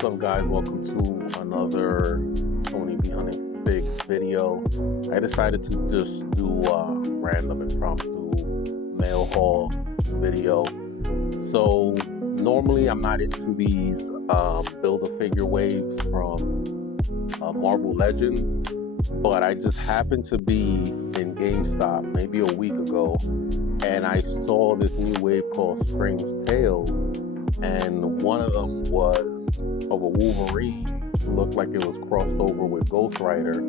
What's up, guys? Welcome to another Tony B. Hunting Figs video. I decided to just do a random impromptu mail haul video. So normally I'm not into these Build-A-Figure waves from Marvel Legends, but I just happened to be in GameStop maybe a week ago, and I saw this new wave called Strange Tales. And one of them was of a Wolverine, looked like it was crossed over with Ghost Rider.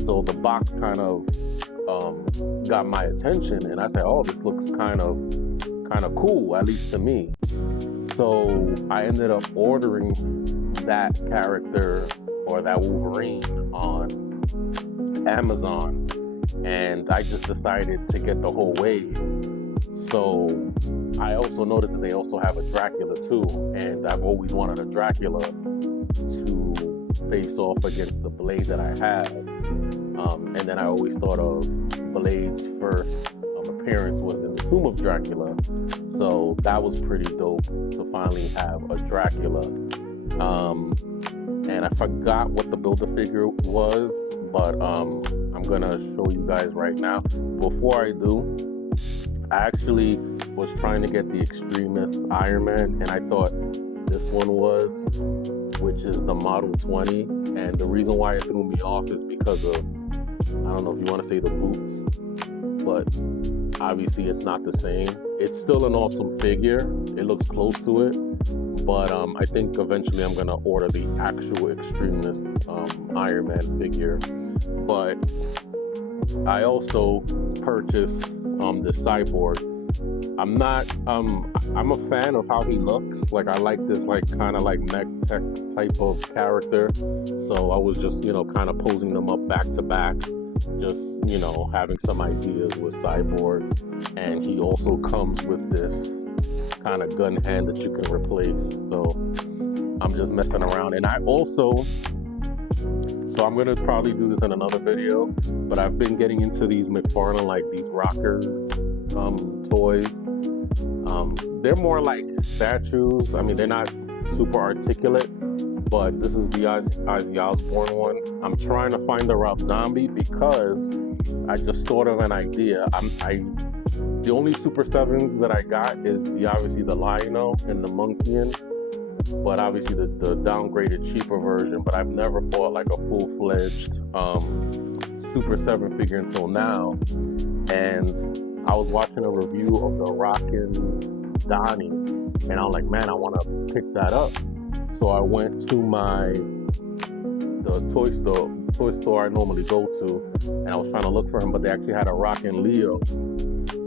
So the box kind of got my attention, and I said, "Oh, this looks kind of cool, at least to me." So I ended up ordering that character or that Wolverine on Amazon, and I just decided to get the whole wave. So I also noticed that they also have a Dracula too, and I've always wanted a Dracula to face off against the Blade that I have. And then I always thought of Blade's first appearance was in the Tomb of Dracula, so that was pretty dope to finally have a Dracula. And I forgot what the Build-A-Figure was, but I'm gonna show you guys right now. Before I do, I actually was trying to get the Extremis Iron Man, and I thought this one was, which is the Model 20. And the reason why it threw me off is because of, I don't know if you want to say the boots, but obviously it's not the same. It's still an awesome figure. It looks close to it, but I think eventually I'm gonna order the actual Extremis Iron Man figure. But I also purchased the Cyborg. I'm a fan of how he looks. Like, I like this kind of mech tech type of character. So I was just, kind of posing them up back to back, just, having some ideas with Cyborg. And he also comes with this kind of gun hand that you can replace. So I'm just messing around. And so I'm gonna probably do this in another video, but I've been getting into these McFarlane, like these rocker toys. They're more like statues. I mean, they're not super articulate, but this is the Ozzy Osbourne one. I'm trying to find the Rob Zombie because I just thought of an idea. The only Super 7s that I got is obviously the Lion-O and the Monkeyan, but obviously the downgraded, cheaper version. But I've never bought like a full-fledged Super 7 figure until now. And I was watching a review of the Rockin' Donnie, and I was like, man, I want to pick that up. So I went to the toy store I normally go to, and I was trying to look for him, but they actually had a Rockin' Leo.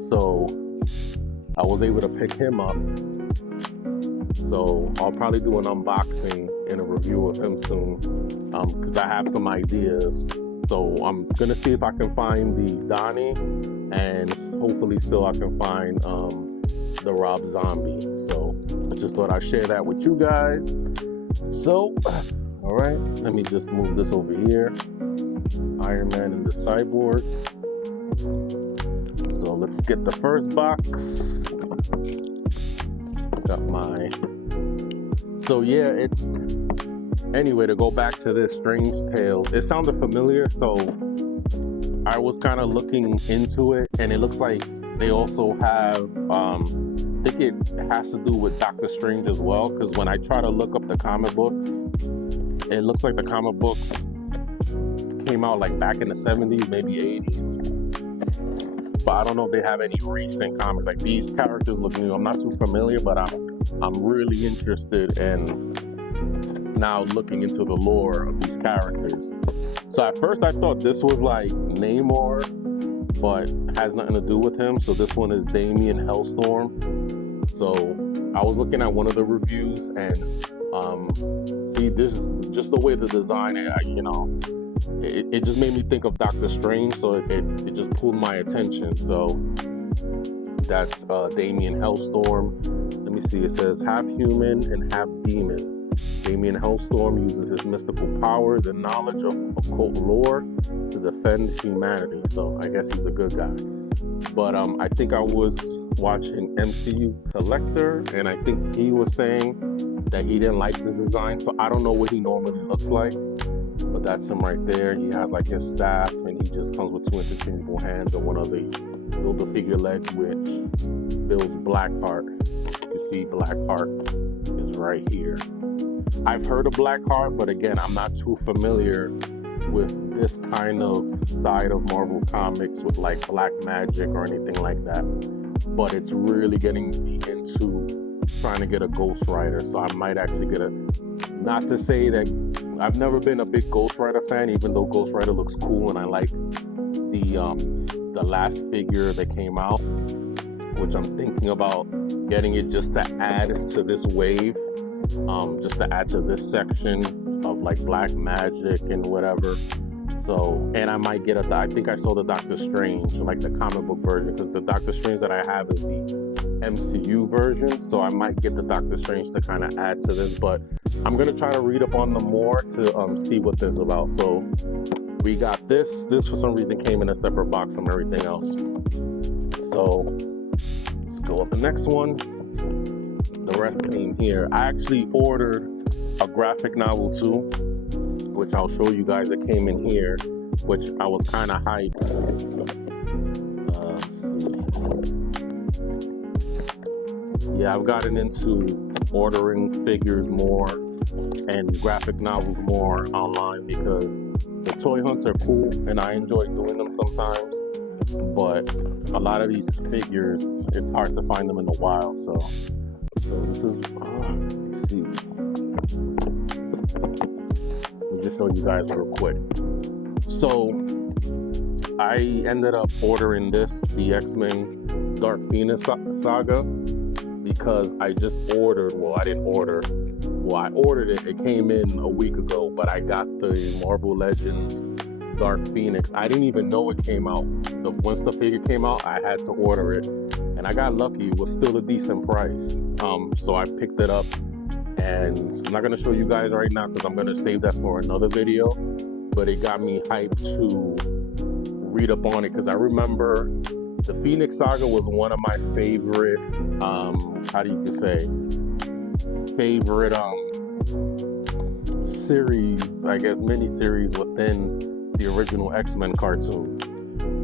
So I was able to pick him up. So I'll probably do an unboxing and a review of him soon, because I have some ideas. So I'm gonna see if I can find the Donnie, and hopefully still I can find the Rob Zombie. So I just thought I'd share that with you guys. So, all right, let me just move this over here. Iron Man and the Cyborg. So let's get the first box. Got my. So yeah, anyway, to go back to this Strange Tales, it sounded familiar, so I was kind of looking into it, and it looks like they also have, I think it has to do with Doctor Strange as well, because when I try to look up the comic books, it looks like the comic books came out like back in the 70s, maybe 80s. But I don't know if they have any recent comics. Like, these characters look new. I'm not too familiar, but I'm really interested in now looking into the lore of these characters. So at first I thought this was like Namor, but has nothing to do with him. So this one is Damien Hellstorm. So I was looking at one of the reviews, and see, this is just the way the design, it just made me think of Doctor Strange. So it just pulled my attention. So that's Damien Hellstorm. Let me see, it says half human and half demon. Damien Hellstorm uses his mystical powers and knowledge of occult lore to defend humanity. So I guess he's a good guy. But I think I was watching MCU Collector, and I think he was saying that he didn't like this design. So I don't know what he normally looks like, but that's him right there. He has like his staff, and he just comes with 2 interchangeable hands and one of the Build-A-Figure legs, which builds Blackheart. You see Blackheart is right here. I've heard of Blackheart, but again, I'm not too familiar with this kind of side of Marvel Comics with like black magic or anything like that. But it's really getting me into trying to get a Ghost Rider. So I might actually get a, not to say that I've never been a big Ghost Rider fan, even though Ghost Rider looks cool and I like the last figure that came out, which I'm thinking about getting it just to add to this wave, just to add to this section of like black magic and whatever. So, and I might get I think I saw the Doctor Strange, like the comic book version, because the Doctor Strange that I have is the MCU version. So I might get the Doctor Strange to kind of add to this, but I'm going to try to read up on them more to see what this is about. So we got this. This for some reason came in a separate box from everything else. So let's go up the next one. The rest came here. I actually ordered a graphic novel too, which I'll show you guys. It came in here, which I was kind of hyped. Let's see. Yeah, I've gotten into ordering figures more and graphic novels more online because the toy hunts are cool and I enjoy doing them sometimes. But a lot of these figures, it's hard to find them in the wild. So this is, let's see. Just show you guys real quick. So I ended up ordering this, the X-Men Dark Phoenix saga, because I just ordered, I ordered it, it came in a week ago, but I got the Marvel Legends Dark Phoenix. I didn't even know it came out. Once the figure came out, I had to order it, and I got lucky. It was still a decent price. So I picked it up. And I'm not going to show you guys right now because I'm going to save that for another video, but it got me hyped to read up on it because I remember the Phoenix Saga was one of my favorite, favorite series, I guess, mini-series within the original X-Men cartoon.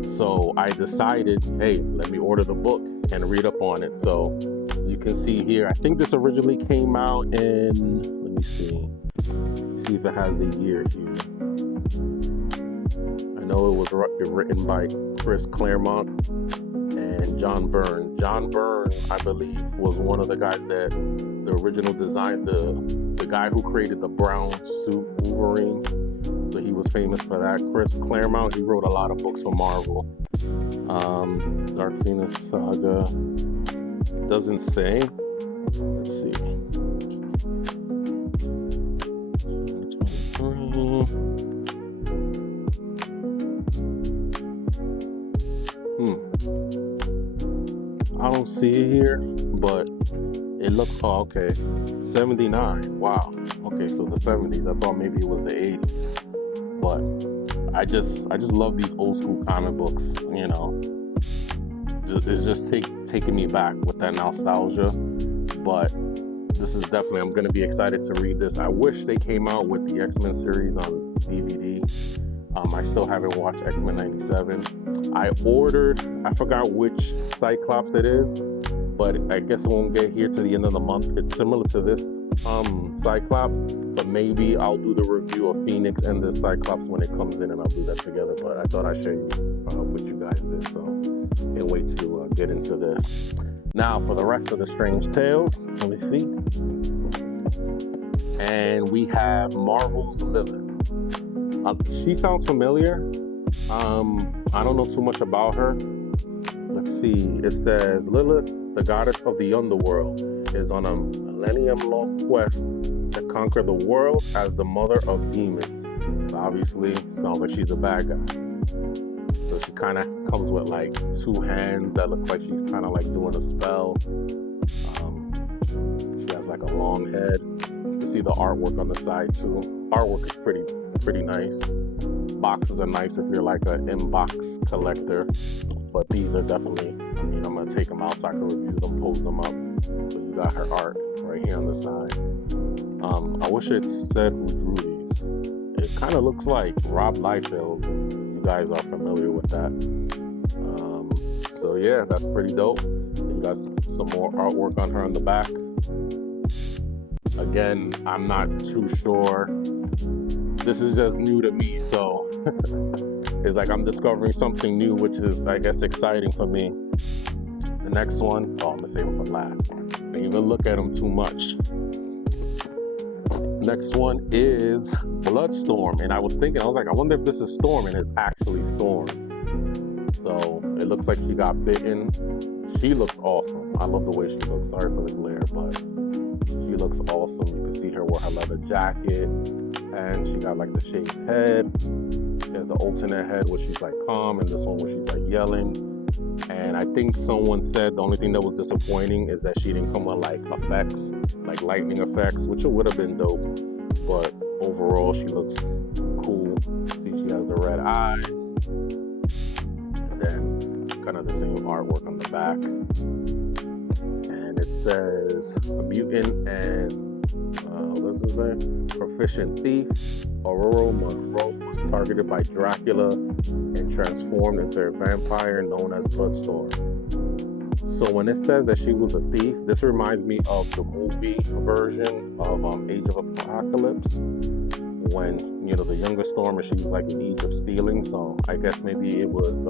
So I decided, hey, let me order the book and read up on it. So you can see here, I think this originally came out in, let me see if it has the year here. I know it was written by Chris Claremont and John Byrne. John Byrne, I believe, was one of the guys that the original design, the guy who created the brown suit Wolverine. So he was famous for that. Chris Claremont, he wrote a lot of books for Marvel. Dark Phoenix Saga. Doesn't say. Let's see. 2023. I don't see it here, but it looks, oh, okay. 79. Wow. Okay, so the 70s. I thought maybe it was the 80s. But I just love these old school comic books, you know. It's just taking me back with that nostalgia. But this is definitely, I'm going to be excited to read this. I wish they came out with the X-Men series on DVD. I still haven't watched X-Men 97. I ordered, I forgot which Cyclops it is, but I guess it won't get here to the end of the month. It's similar to this Cyclops, but maybe I'll do the review of Phoenix and the Cyclops when it comes in, and I'll do that together. But I thought I'd share with you guys this, so can't wait to get into this. Now for the rest of the Strange Tales, let me see. And we have Marvel's Lilith. She sounds familiar. I don't know too much about her. Let's see. It says Lilith, the goddess of the underworld, is on a millennium-long quest to conquer the world as the mother of demons. So obviously, sounds like she's a bad guy. So she kind of comes with like two hands that look like she's kind of like doing a spell. She has like a long head. You see the artwork on the side too. Artwork is pretty nice. Boxes are nice if you're like an inbox collector. But these are definitely, I mean, I'm going to take them out so I can review them, pose them up. So you got her art right here on the side. I wish it said who drew these. It kind of looks like Rob Liefeld. You guys are familiar with that. So yeah, that's pretty dope. You got some more artwork on her on the back. Again, I'm not too sure. This is just new to me, so it's like I'm discovering something new, which is, I guess, exciting for me. The next one, I'm gonna save it for last. Don't even look at them too much. Next one is Bloodstorm, and I was like, I wonder if this is Storm, and it's actually Storm. So it looks like she got bitten. She looks awesome. I love the way she looks. Sorry for the glare, but she looks awesome. You can see her with her leather jacket, and she got like the shaved head. She has the alternate head where she's like calm, and this one where she's like yelling. And I think someone said the only thing that was disappointing is that she didn't come with like effects, like lightning effects, which it would have been dope. But overall, she looks cool. See, she has the red eyes, and then kind of the same artwork on the back. And it says a mutant and what's his name? Proficient thief. Aurora Monroe was targeted by Dracula and transformed into a vampire known as Bloodstorm. So when it says that she was a thief, this reminds me of the movie version of Age of Apocalypse, when the younger Storm, and she was like in Egypt stealing. So I guess maybe it was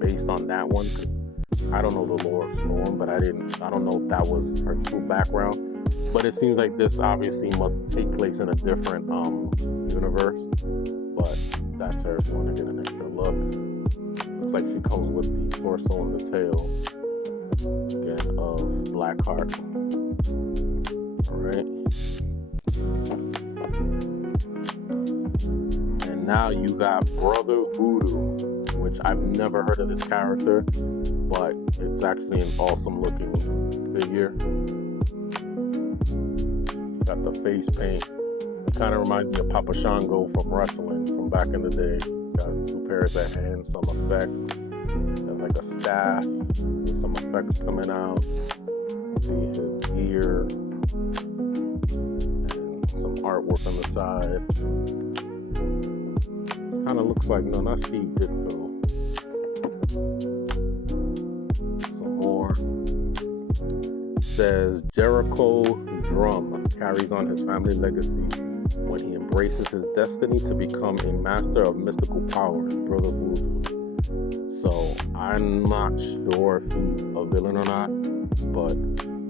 based on that one, because I don't know the lore of Storm, but I don't know if that was her true background. But it seems like this obviously must take place in a different universe. But that's her if you want to get an extra look. Looks like she comes with the torso and the tail again of Blackheart. Alright. And now you got Brother Voodoo, which I've never heard of this character, but it's actually an awesome looking figure. Got the face paint. It kind of reminds me of Papa Shango from wrestling from back in the day. Got 2 pairs of hands, some effects. There's like a staff with some effects coming out. See his ear and some artwork on the side. This kind of looks like, no, not Steve Ditko. Some more. Says Jericho Drum carries on his family legacy when he embraces his destiny to become a master of mystical powers, Brother Voodoo. So I'm not sure if he's a villain or not, but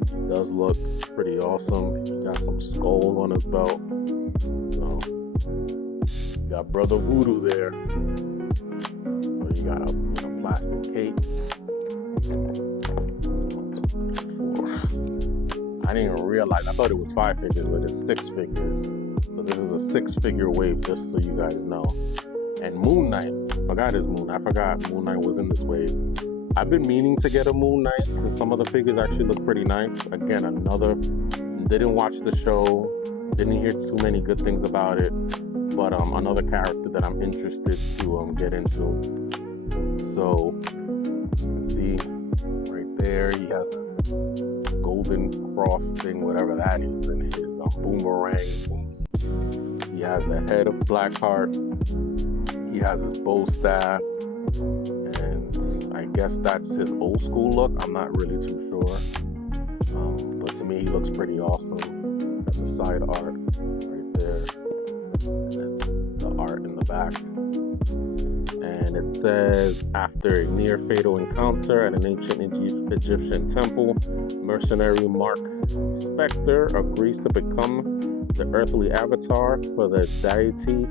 he does look pretty awesome. He got some skulls on his belt. So you got Brother Voodoo there. So you got a plastic cape. I didn't even realize. I thought it was 5 figures, but it's 6 figures. So this is a 6-figure wave, just so you guys know. And Moon Knight. I forgot Moon Knight was in this wave. I've been meaning to get a Moon Knight because some of the figures actually look pretty nice. Again, didn't watch the show, didn't hear too many good things about it, but another character that I'm interested to get into. So you can see right there, he has this golden cross thing, whatever that is, and his boomerang booms. He has the head of Blackheart. He has his bow staff, and I guess that's his old school look. I'm not really too sure, but to me he looks pretty awesome. Got the side art right there, and then the art in the back. And it says, after a near fatal encounter at an ancient Egyptian temple, mercenary Mark Spector agrees to become the earthly avatar for the deity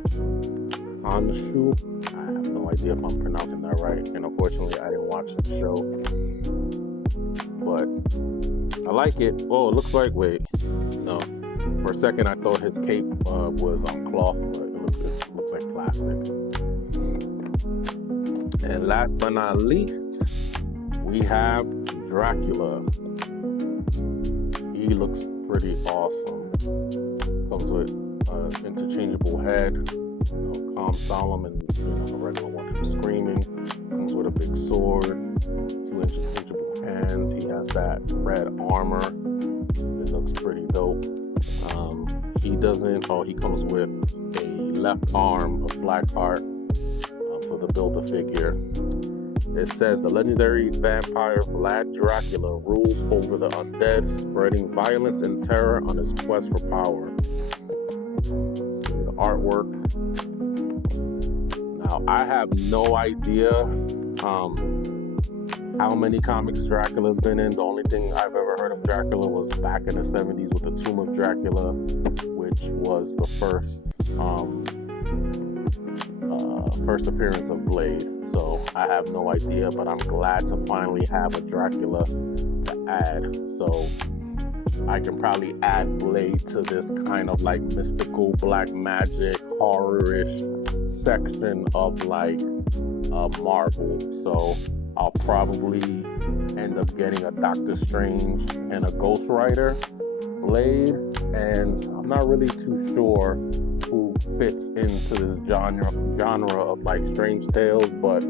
Khonshu. I have no idea if I'm pronouncing that right, and unfortunately I didn't watch the show, but I like it. Oh, it looks like, no, for a second I thought his cape was on cloth, but it looks like plastic. And last but not least, we have Dracula. He looks pretty awesome. Comes with interchangeable head, calm, solemn, and the regular one, him screaming. Comes with a big sword, 2 interchangeable hands. He has that red armor. It looks pretty dope. he doesn't. Oh, he comes with a left arm of Blackheart for the Build-A-Figure. It says the legendary vampire Vlad Dracula rules over the undead, spreading violence and terror on his quest for power. See the artwork. Now, I have no idea how many comics Dracula's been in. The only thing I've ever heard of Dracula was back in the 70s with the Tomb of Dracula, which was the first appearance of Blade. So I have no idea, but I'm glad to finally have a Dracula to add. So I can probably add Blade to this kind of like mystical black magic horror-ish section of like Marvel. So I'll probably end up getting a Doctor Strange and a Ghost Rider Blade, and I'm not really too sure who fits into this genre of like Strange Tales, but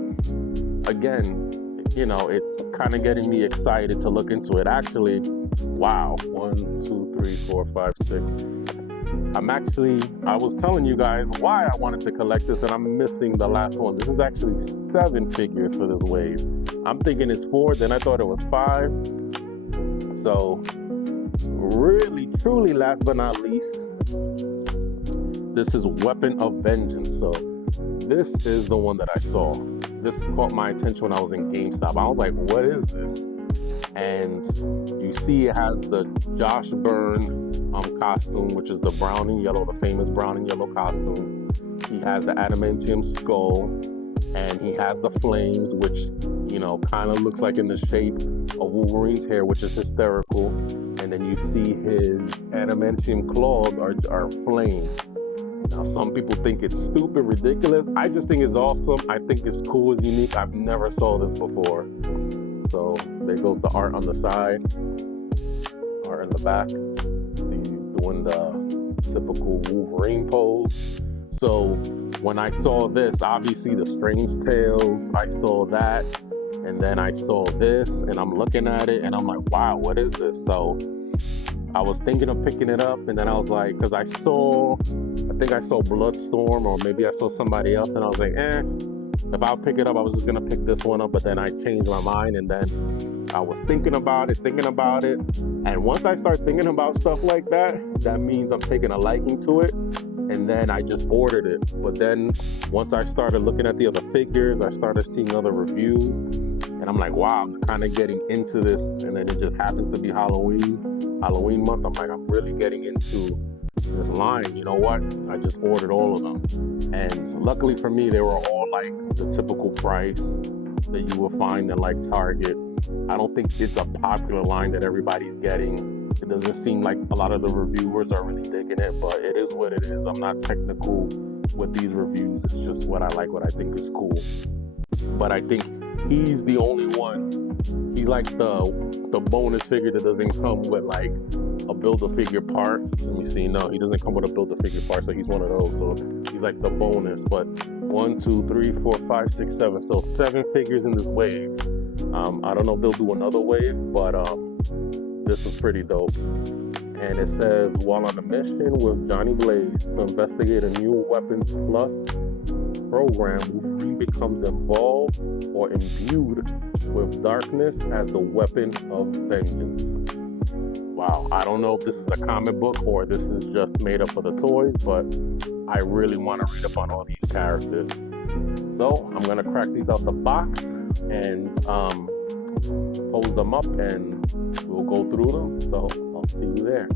again, you know, it's kind of getting me excited to look into it. Actually, wow, 1, 2, 3, 4, 5, 6. I was telling you guys why I wanted to collect this, and I'm missing the last one. This is actually 7 figures for this wave. I'm thinking it's 4, then I thought it was 5. So really, truly, last but not least, this is Weapon of Vengeance. So this is the one that I saw. This caught my attention when I was in GameStop. I was like, what is this? And you see it has the Josh Byrne costume, which is the brown and yellow, the famous brown and yellow costume. He has the adamantium skull, and he has the flames, which, you know, kind of looks like in the shape of Wolverine's hair, which is hysterical. And then you see his adamantium claws are flames. Now, some people think it's stupid, ridiculous. I just think it's awesome. I think it's cool, it's unique. I've never saw this before. So there goes the art on the side, art in the back. See, doing the typical Wolverine pose. So when I saw this, obviously the Strange Tales, I saw that, and then I saw this, and I'm looking at it, and I'm like, wow, what is this? So I was thinking of picking it up, and then I was like, because I think I saw Bloodstorm, or maybe I saw somebody else, and I was like, if I'll pick it up, I was just gonna pick this one up, but then I changed my mind, and then I was thinking about it, and once I start thinking about stuff like that, that means I'm taking a liking to it, and then I just ordered it. But then once I started looking at the other figures, I started seeing other reviews, and I'm like, wow, I'm kind of getting into this, and then it just happens to be Halloween month. I'm like, I'm really getting into this line. You know what? I just ordered all of them, and luckily for me, they were all like the typical price that you will find in like Target. I don't think it's a popular line that everybody's getting. It doesn't seem like a lot of the reviewers are really digging it, but it is what it is. I'm not technical with these reviews. It's just what I like, what I think is cool. But I think he's the only one. He's like the bonus figure that doesn't come with like a Build-A-Figure part. Let me see. No, he doesn't come with a Build-A-Figure part, so he's one of those. So he's like the bonus. But 1, 2, 3, 4, 5, 6, 7. So 7 figures in this wave. I don't know if they'll do another wave, but this was pretty dope. And it says, while on a mission with Johnny Blaze to investigate a new Weapons Plus program, Wolverine becomes involved or imbued with darkness as the weapon of vengeance. Wow, I don't know if this is a comic book or this is just made up for the toys, but I really want to read up on all these characters. So I'm going to crack these out the box and pose them up, and we'll go through them. So I'll see you there.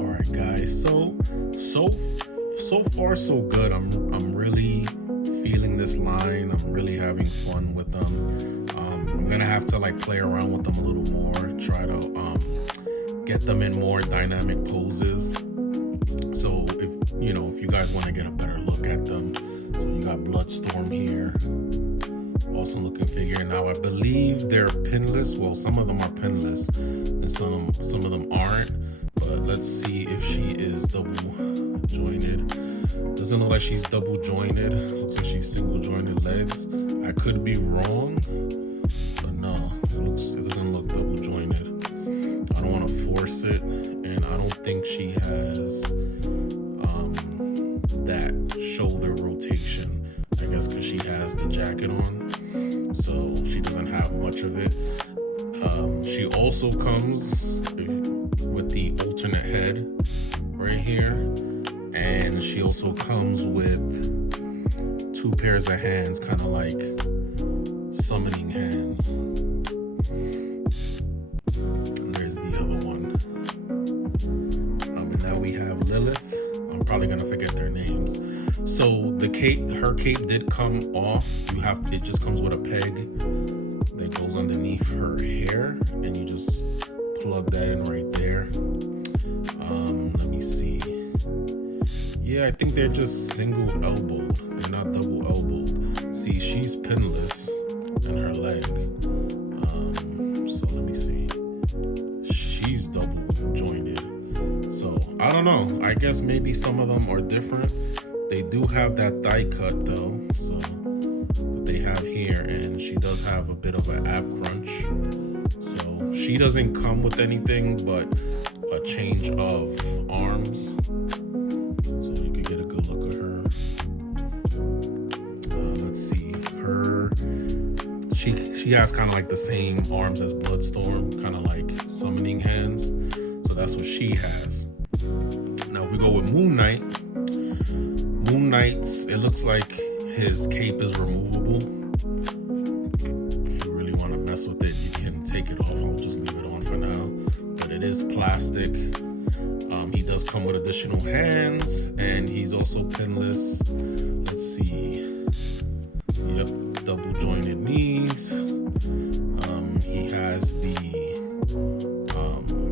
All right, guys. So far so good. I'm really feeling this line. I'm really having fun with them. I'm gonna have to like play around with them a little more, try to get them in more dynamic poses. So if you guys want to get a better look at them, so you got Bloodstorm here, awesome looking figure. Now I believe they're pinless. Well, some of them are pinless and some of them aren't, but let's see if she is double jointed. Doesn't look like she's double jointed. Looks like she's single jointed legs. I could be wrong, but no, it doesn't look double jointed. I don't want to force it, and I don't think she has that shoulder rotation. I guess because she has the jacket on, so she doesn't have much of it. She also comes with the alternate head right here, and she also comes with 2 pairs of hands, kind of like summoning hands. And there's the other one. And now we have Lilith. I'm probably gonna forget their names. So the cape, her cape did come off. It just comes with a peg that goes underneath her hair, and you just plug that in right there. Let me see. Yeah, I think they're just single elbowed. They're not double elbowed. See, she's pinless in her leg. So let me see. She's double jointed. So I don't know. I guess maybe some of them are different. They do have that thigh cut though, so that they have here, and she does have a bit of an ab crunch. So she doesn't come with anything but a change of arms. So you can get a good look at her. Let's see. She has kind of like the same arms as Bloodstorm, kind of like summoning hands. So that's what she has. Now if we go with Moon Knight, it looks like his cape is removable. If you really want to mess with it, you can take it off. I'll just leave it on for now. But it is plastic. He does come with additional hands, and he's also pinless. Let's see. Yep, double jointed knees. He has the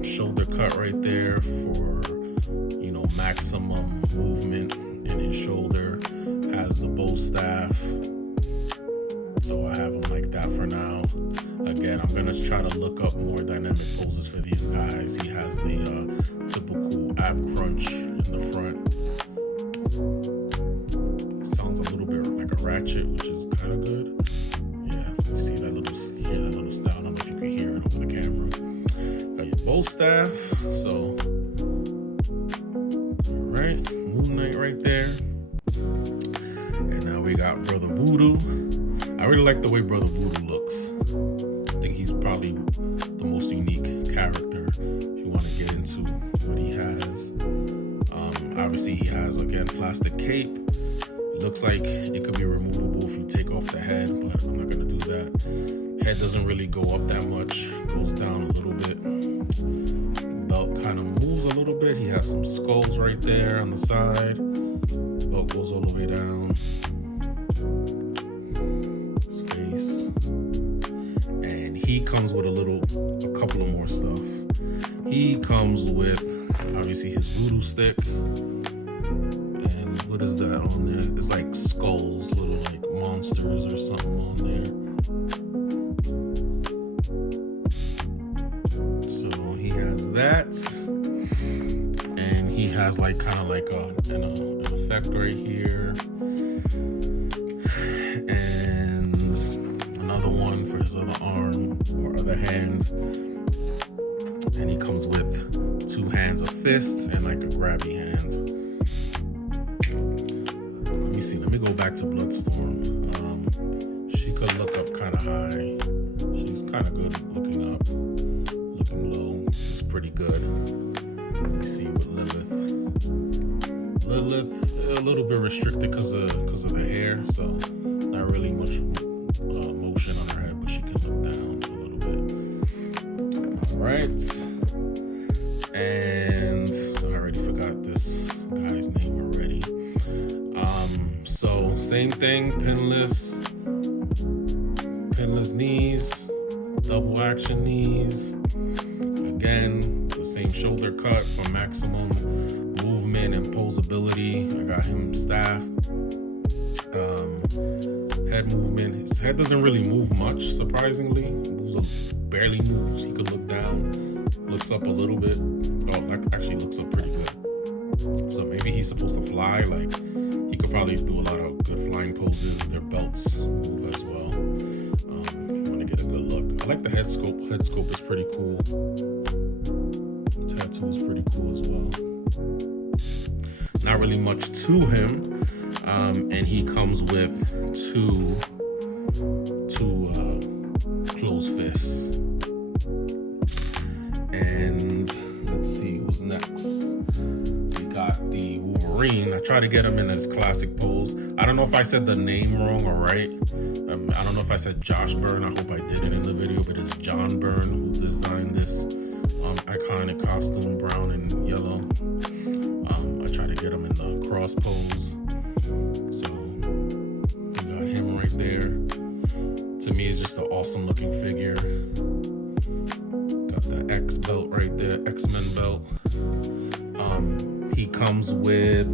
shoulder cut right there for, maximum movement in his shoulder. Has the bow staff. So I have him like that for now. Again, I'm gonna try to look up more dynamic poses for these guys. He has the typical ab crunch in the front. Sounds a little bit like a ratchet, which is kind of good. Yeah, you see that little style. I don't know if you can hear it over the camera. Got your bow staff. So, all right, Moon Knight right there. And now we got Brother Voodoo. I really like the way Brother Voodoo looks. I think he's probably the most unique character if you want to get into what he has. Obviously, he has, again, plastic cape. It looks like it could be removable if you take off the head, but I'm not going to do that. Head doesn't really go up that much. Goes down a little bit. Belt kind of moves a little bit. He has some skulls right there on the side. Belt goes all the way down. His face. And he comes with a couple of more stuff. He comes with, obviously, his voodoo stick. And what is that on there? It's like skulls, little like monsters or something on there. So he has that. And he has like kind of like an effect right here. And another one for his other arm or other hand. And he comes with 2 hands, a fist and like a grabby hand. Let me see. Let me go back to Bloodstorm. She could look up kind of high. She's kind of good looking up. Looking low. It's pretty good. Let me see with Lilith. Lilith, a little bit restricted because of the hair, so not really much motion on her head, but she can look down a little bit. All right. And I already forgot this guy's name already. So same thing, pinless knees, double action knees. Again, the same shoulder cut for maximum movement and posability. I got him staff. Head movement. His head doesn't really move much, surprisingly. Barely moves. He could look down, looks up a little bit. Oh, that actually looks up pretty good. So maybe he's supposed to fly. Like, he could probably do a lot of good flying poses. Their belts move as well. Want to get a good look. I like the head scope. Head scope is pretty cool. tattoo is pretty cool as well. Not really much to him, and he comes with two closed fists. And let's see who's next. We got the Wolverine. I tried to get him in his classic pose. I don't know if I said the name wrong or right. I don't know if I said Josh Byrne. I hope I did it in the video, but it's John Byrne who designed this iconic costume, brown and yellow. I tried to get him in the cross pose. So we got him right there. To me, it's just an awesome looking figure. Got the X belt right there, X-Men belt. He comes with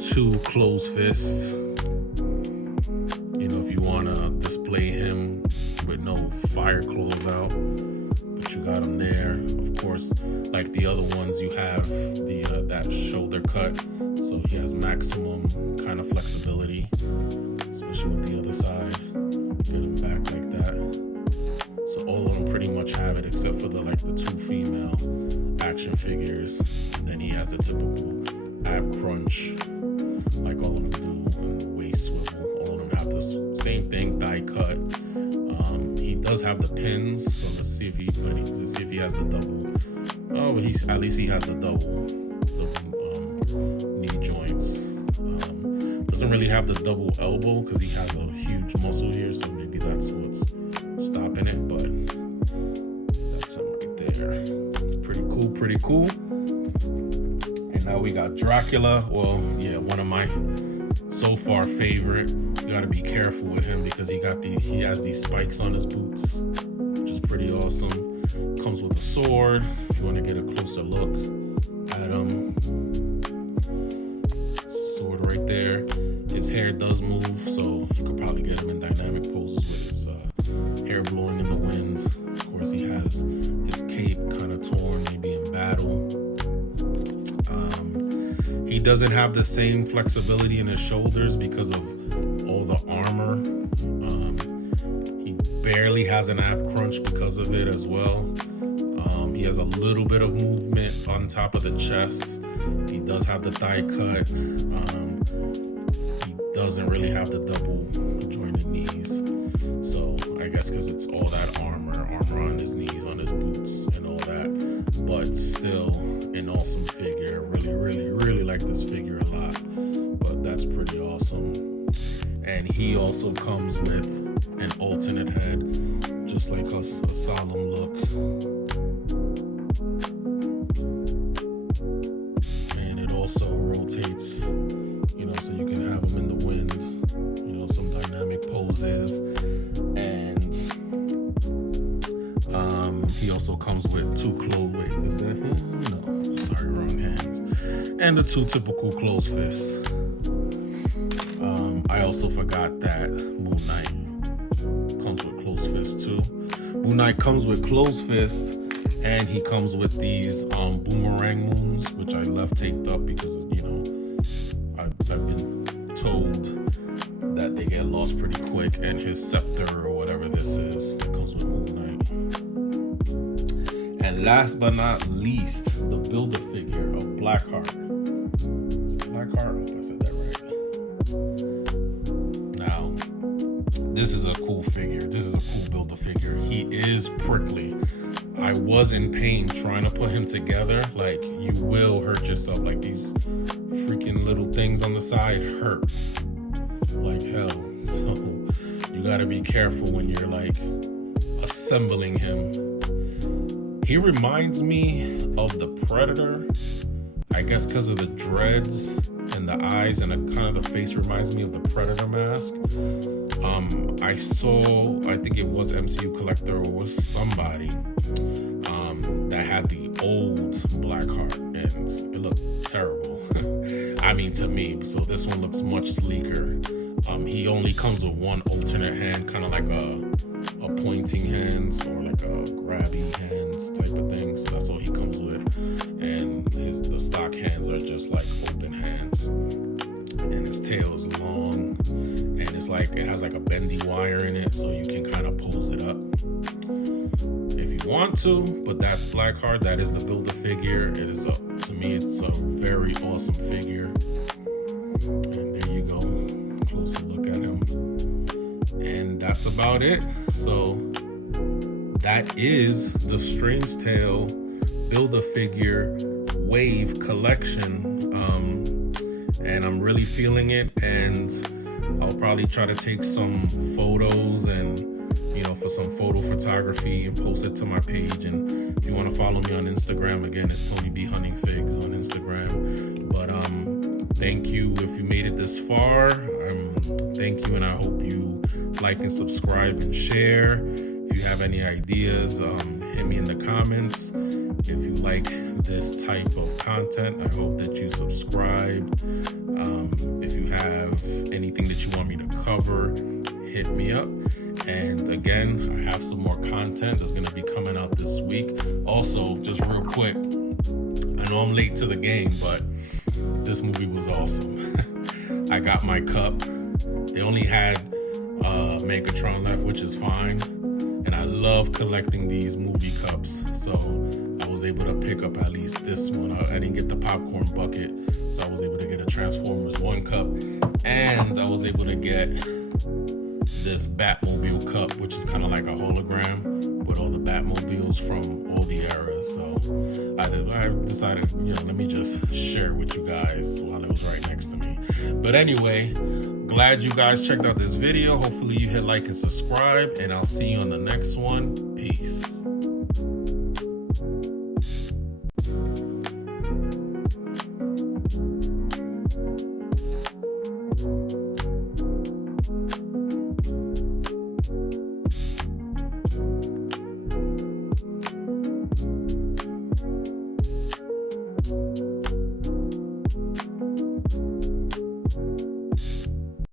two closed fists. You know, if you want to display him with no fire claws out, but you got him there. Of course, like the other ones, you have the that shoulder cut, so he has maximum kind of flexibility, especially with the other side. Get him back like that. So all of them pretty much have it, except for the two female action figures. And then he has the typical ab crunch, like all of them do, and the waist swivel. All of them have the same thing, die cut. He does have the pins, so let's see if he has the double. Oh, at least he has the double knee joints. Doesn't really have the double elbow because he has a huge muscle here, so maybe that's what's stopping it, but that's him right there. Pretty cool. And now we got Dracula. Well, yeah, one of my so far favorite. You gotta be careful with him because he has these spikes on his boots, which is pretty awesome. Comes with a sword if you want to get a closer look at him. Sword right there. His hair does move, so you could probably get him in dynamic poses with his hair blowing in the wind. Of course, he has his cape kind of torn, maybe in battle. He doesn't have the same flexibility in his shoulders because of all the armor. He barely has an ab crunch because of it as well. He has a little bit of movement on top of the chest. He does have the thigh cut. He doesn't really have the double jointed knees. So I guess because it's all that armor on his knees, on his boots and all that. But still an awesome figure. Really like this figure a lot. But that's pretty awesome. And he also comes with an alternate head, just like a solemn look. And it also rotates, so you can have him in the wind, some dynamic poses. And he also comes with two closed, wait, is that him? No, sorry, wrong hands. And the two typical closed fists. I also forgot that Moon Knight comes with closed fists too. Moon Knight comes with closed fists, and he comes with these boomerang moons, which I left taped up because I've been told that they get lost pretty quick. And his scepter or whatever this is that comes with Moon Knight. And last but not least, the Build-A-Figure of Blackheart. Is it Blackheart? I hope I said that right. Now, this is a cool figure. This is a cool Build-A-Figure. He is prickly. I was in pain trying to put him together. Like, you will hurt yourself. Like, these freaking little things on the side hurt like hell. So you gotta be careful when you're assembling him. He reminds me of the Predator, I guess because of the dreads and the eyes, and kind of the face reminds me of the Predator mask. I think it was MCU Collector or was somebody that had the old Blackheart, and it looked terrible. I mean, to me. So this one looks much sleeker. He only comes with one alternate hand, kind of like a pointing hand or like a grabby hand type of thing. So that's all he comes with. And the stock hands are just like open hands. And his tail is long, and it has like a bendy wire in it, so you can kind of pose it up if you want to, but that's Blackheart. That is the Build-A-Figure. It is to me, it's a very awesome figure. And there you go, closer look at him. And that's about it. So that is the Strange Tale Build-A-Figure Wave collection. And I'm really feeling it, and I'll probably try to take some photos and, you know, for some photo photography and post it to my page. And if you want to follow me on Instagram, again, it's Tony B Hunting Figs on Instagram. But thank you if you made it this far. Thank you, and I hope you like and subscribe and share. If you have any ideas, hit me in the comments. If you like this type of content, I hope that you subscribe. If you have anything that you want me to cover, hit me up. And again, I have some more content that's going to be coming out this week. Also, just real quick, I know I'm late to the game, but this movie was awesome. I got my cup. They only had Megatron left, which is fine. And I love collecting these movie cups. So I was able to pick up at least this one. I didn't get the popcorn bucket, so I was able to get a Transformers 1 cup. And I was able to get this Batmobile cup, which is kind of like a hologram with all the Batmobiles from all the eras. So I decided, you know, let me just share it with you guys while it was right next to me. But anyway, glad you guys checked out this video. Hopefully you hit like and subscribe, and I'll see you on the next one. Peace.